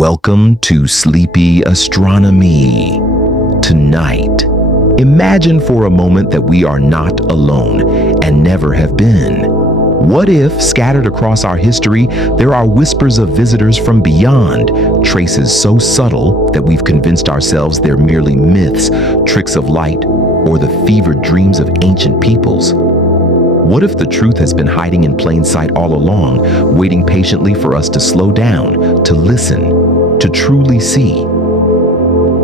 Welcome to Sleepy Astronomy. Tonight, imagine for a moment that we are not alone and never have been. What if, scattered across our history, there are whispers of visitors from beyond, traces so subtle that we've convinced ourselves they're merely myths, tricks of light, or the fevered dreams of ancient peoples? What if the truth has been hiding in plain sight all along, waiting patiently for us to slow down, to listen, to truly see?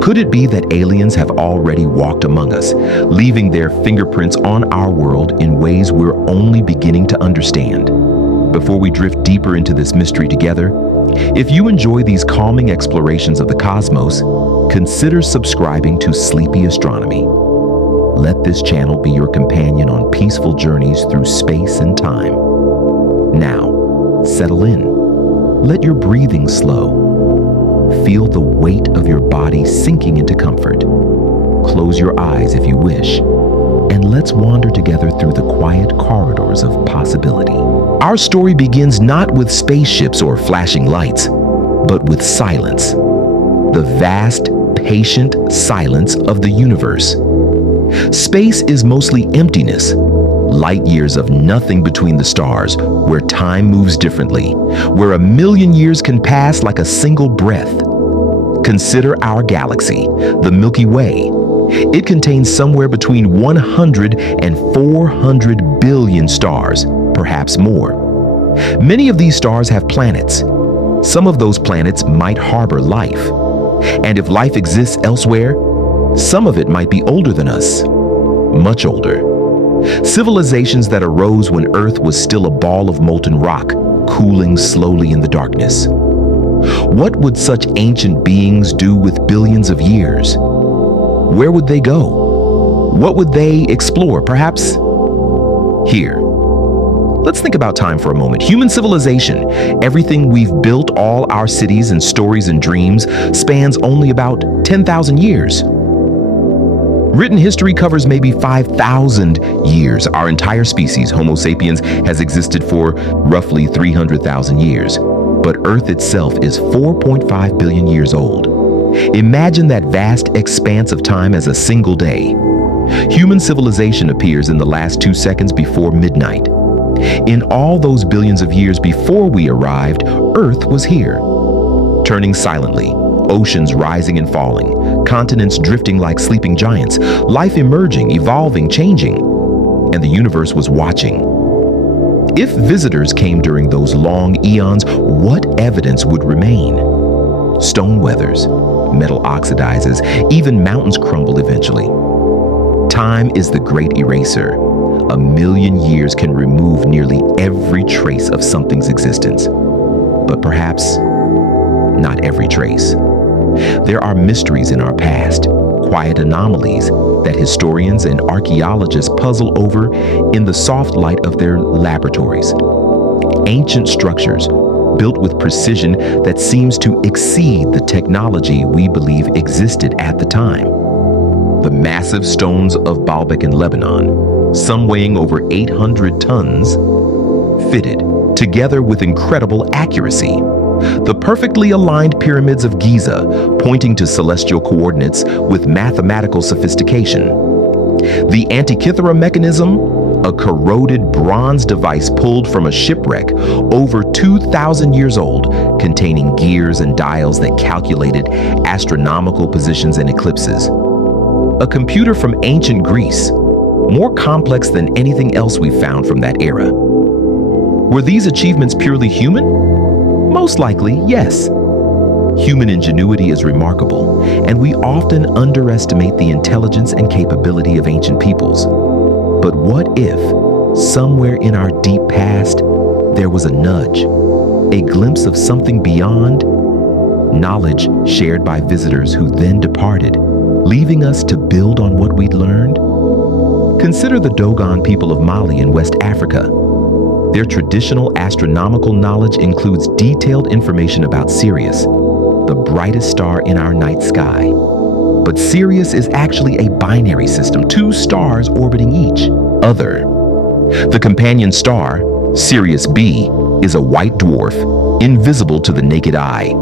Could it be that aliens have already walked among us, leaving their fingerprints on our world in ways we're only beginning to understand? Before we drift deeper into this mystery together, if you enjoy these calming explorations of the cosmos, consider subscribing to Sleepy Astronomy. Let this channel be your companion on peaceful journeys through space and time. Now, settle in. Let your breathing slow. Feel the weight of your body sinking into comfort. Close your eyes if you wish, and let's wander together through the quiet corridors of possibility. Our story begins not with spaceships or flashing lights, but with silence. The vast, patient silence of the universe. Space is mostly emptiness, light years of nothing between the stars, where time moves differently, where a million years can pass like a single breath. Consider our galaxy, the Milky Way. It contains somewhere between 100 and 400 billion stars, perhaps more. Many of these stars have planets. Some of those planets might harbor life. And if life exists elsewhere, some of it might be older than us, much older. Civilizations that arose when Earth was still a ball of molten rock, cooling slowly in the darkness. What would such ancient beings do with billions of years? Where would they go? What would they explore? Perhaps here. Let's think about time for a moment. Human civilization, everything we've built, all our cities and stories and dreams, spans only about 10,000 years. Written history covers maybe 5,000 years. Our entire species, Homo sapiens, has existed for roughly 300,000 years. But Earth itself is 4.5 billion years old. Imagine that vast expanse of time as a single day. Human civilization appears in the last 2 seconds before midnight. In all those billions of years before we arrived, Earth was here, turning silently. Oceans rising and falling, continents drifting like sleeping giants, life emerging, evolving, changing, and the universe was watching. If visitors came during those long eons, what evidence would remain? Stone weathers, metal oxidizes, even mountains crumble eventually. Time is the great eraser. A million years can remove nearly every trace of something's existence, but perhaps not every trace. There are mysteries in our past, quiet anomalies that historians and archaeologists puzzle over in the soft light of their laboratories. Ancient structures built with precision that seems to exceed the technology we believe existed at the time. The massive stones of Baalbek in Lebanon, some weighing over 800 tons, fitted together with incredible accuracy. The perfectly aligned pyramids of Giza, pointing to celestial coordinates with mathematical sophistication. The Antikythera Mechanism, a corroded bronze device pulled from a shipwreck over 2,000 years old, containing gears and dials that calculated astronomical positions and eclipses. A computer from ancient Greece, more complex than anything else we've found from that era. Were these achievements purely human? Most likely, yes. Human ingenuity is remarkable, and we often underestimate the intelligence and capability of ancient peoples. But what if, somewhere in our deep past, there was a nudge, a glimpse of something beyond? Knowledge shared by visitors who then departed, leaving us to build on what we'd learned? Consider the Dogon people of Mali in West Africa. Their traditional astronomical knowledge includes detailed information about Sirius, the brightest star in our night sky. But Sirius is actually a binary system, 2 stars orbiting each. Other. The companion star, Sirius B, is a white dwarf, invisible to the naked eye.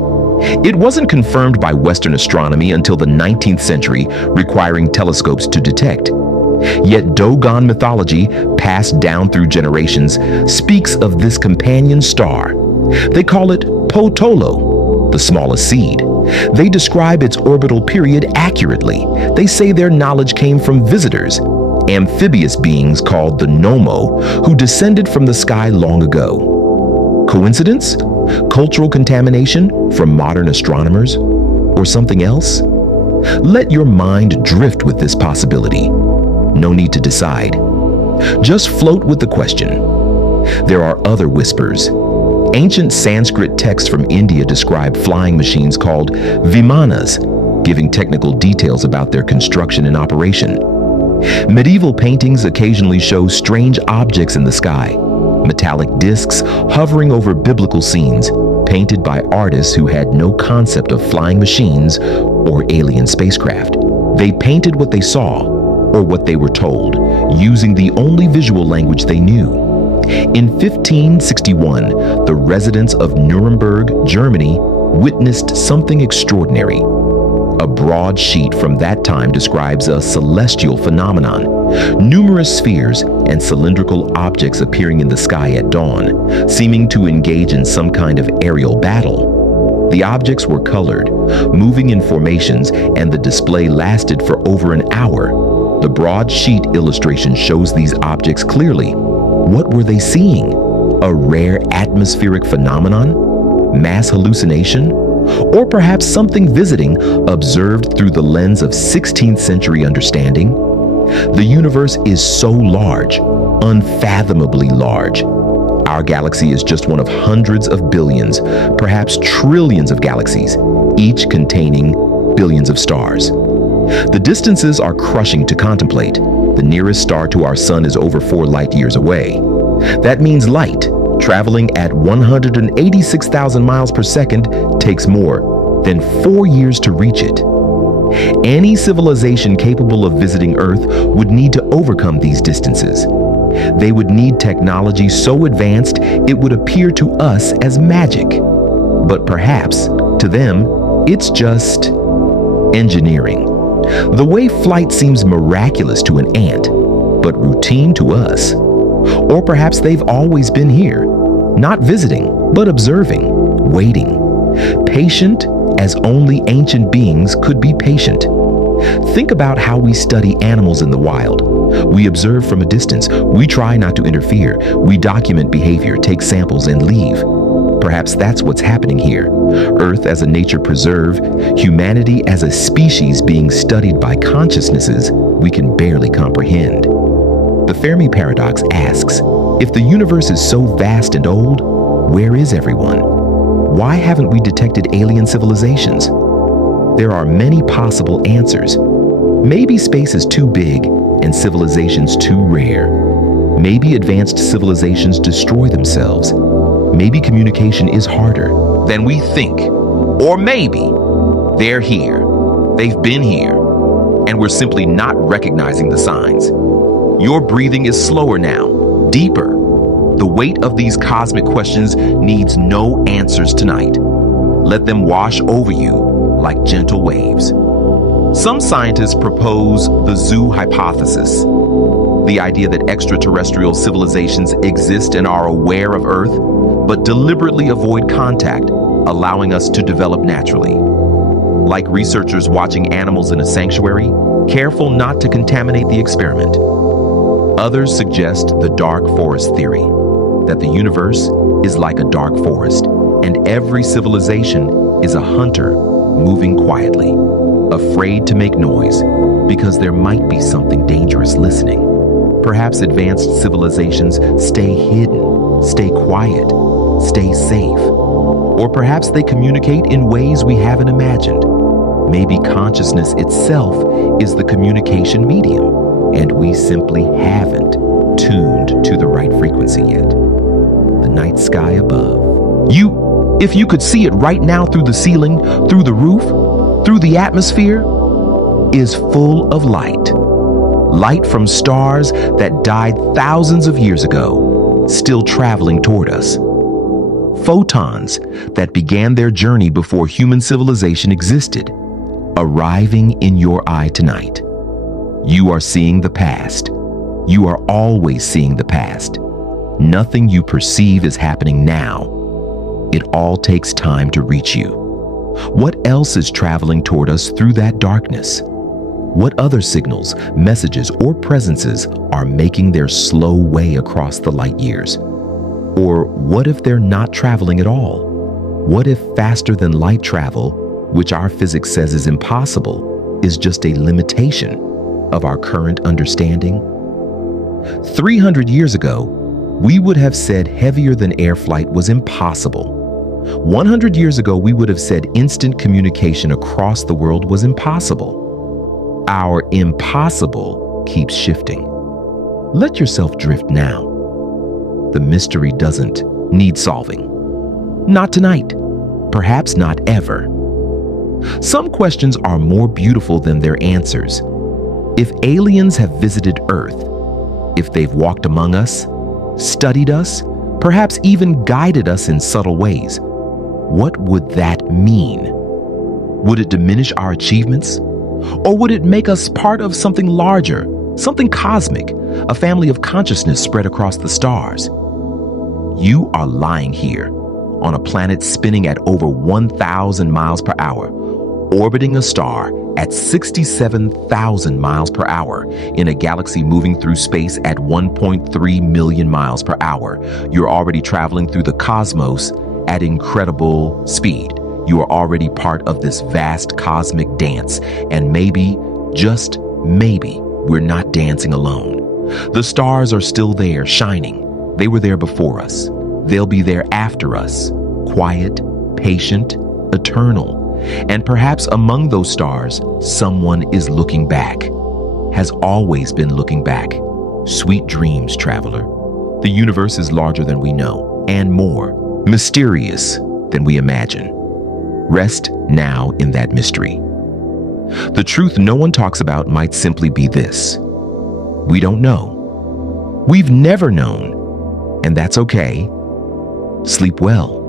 It wasn't confirmed by Western astronomy until the 19th century, requiring telescopes to detect. Yet Dogon mythology, passed down through generations, speaks of this companion star. They call it Potolo, the smallest seed. They describe its orbital period accurately. They say their knowledge came from visitors, amphibious beings called the Nomo, who descended from the sky long ago. Coincidence? Cultural contamination from modern astronomers? Or something else? Let your mind drift with this possibility. No need to decide. Just float with the question. There are other whispers. Ancient Sanskrit texts from India describe flying machines called Vimanas, giving technical details about their construction and operation. Medieval paintings occasionally show strange objects in the sky, metallic discs hovering over biblical scenes, painted by artists who had no concept of flying machines or alien spacecraft. They painted what they saw, or what they were told, using the only visual language they knew. In 1561, the residents of Nuremberg, Germany, witnessed something extraordinary. A broad sheet from that time describes a celestial phenomenon, numerous spheres and cylindrical objects appearing in the sky at dawn, seeming to engage in some kind of aerial battle. The objects were colored, moving in formations, and the display lasted for over an hour. The broad sheet illustration shows these objects clearly. What were they seeing? A rare atmospheric phenomenon? Mass hallucination? Or perhaps something visiting, observed through the lens of 16th century understanding? The universe is so large, unfathomably large. Our galaxy is just one of hundreds of billions, perhaps trillions of galaxies, each containing billions of stars. The distances are crushing to contemplate. The nearest star to our sun is over 4 light years away. That means light, traveling at 186,000 miles per second, takes more than 4 years to reach it. Any civilization capable of visiting Earth would need to overcome these distances. They would need technology so advanced it would appear to us as magic. But perhaps, to them, it's just engineering. The way flight seems miraculous to an ant, but routine to us. Or perhaps they've always been here, not visiting, but observing, waiting. Patient as only ancient beings could be patient. Think about how we study animals in the wild. We observe from a distance. We try not to interfere. We document behavior, take samples, and leave. Perhaps that's what's happening here. Earth as a nature preserve, humanity as a species being studied by consciousnesses we can barely comprehend. The Fermi paradox asks, if the universe is so vast and old, where is everyone? Why haven't we detected alien civilizations? There are many possible answers. Maybe space is too big and civilizations too rare. Maybe advanced civilizations destroy themselves. Maybe communication is harder than we think. Or maybe they're here. They've been here. And we're simply not recognizing the signs. Your breathing is slower now, deeper. The weight of these cosmic questions needs no answers tonight. Let them wash over you like gentle waves. Some scientists propose the zoo hypothesis, the idea that extraterrestrial civilizations exist and are aware of Earth, but deliberately avoid contact, allowing us to develop naturally. Like researchers watching animals in a sanctuary, careful not to contaminate the experiment. Others suggest the dark forest theory, that the universe is like a dark forest, and every civilization is a hunter moving quietly, afraid to make noise because there might be something dangerous listening. Perhaps advanced civilizations stay hidden, stay quiet, stay safe. Or perhaps they communicate in ways we haven't imagined. Maybe consciousness itself is the communication medium, and we simply haven't tuned to the right frequency yet. The night sky above. If you could see it right now through the ceiling, through the roof, through the atmosphere, is full of light. Light from stars that died thousands of years ago, still traveling toward us. photons that began their journey before human civilization existed, arriving in your eye tonight. You are seeing the past. You are always seeing the past. Nothing you perceive is happening now. It all takes time to reach you. What else is traveling toward us through that darkness? What other signals, messages, or presences are making their slow way across the light years? Or what if they're not traveling at all? What if faster than light travel, which our physics says is impossible, is just a limitation of our current understanding? 300 years ago, we would have said heavier than air flight was impossible. 100 years ago, we would have said instant communication across the world was impossible. Our impossible keeps shifting. Let yourself drift now. The mystery doesn't need solving. Not tonight. Perhaps not ever. Some questions are more beautiful than their answers. If aliens have visited Earth, if they've walked among us, studied us, perhaps even guided us in subtle ways, what would that mean? Would it diminish our achievements? Or would it make us part of something larger, something cosmic, a family of consciousness spread across the stars? You are lying here on a planet spinning at over 1,000 miles per hour, orbiting a star at 67,000 miles per hour in a galaxy moving through space at 1.3 million miles per hour. You're already traveling through the cosmos at incredible speed. You are already part of this vast cosmic dance, and maybe, just maybe, we're not dancing alone. The stars are still there, shining. They were there before us. They'll be there after us, quiet, patient, eternal. And perhaps among those stars, someone is looking back, has always been looking back. Sweet dreams, traveler. The universe is larger than we know, and more mysterious than we imagine. Rest now in that mystery. The truth no one talks about might simply be this: we don't know. We've never known, and that's okay. Sleep well.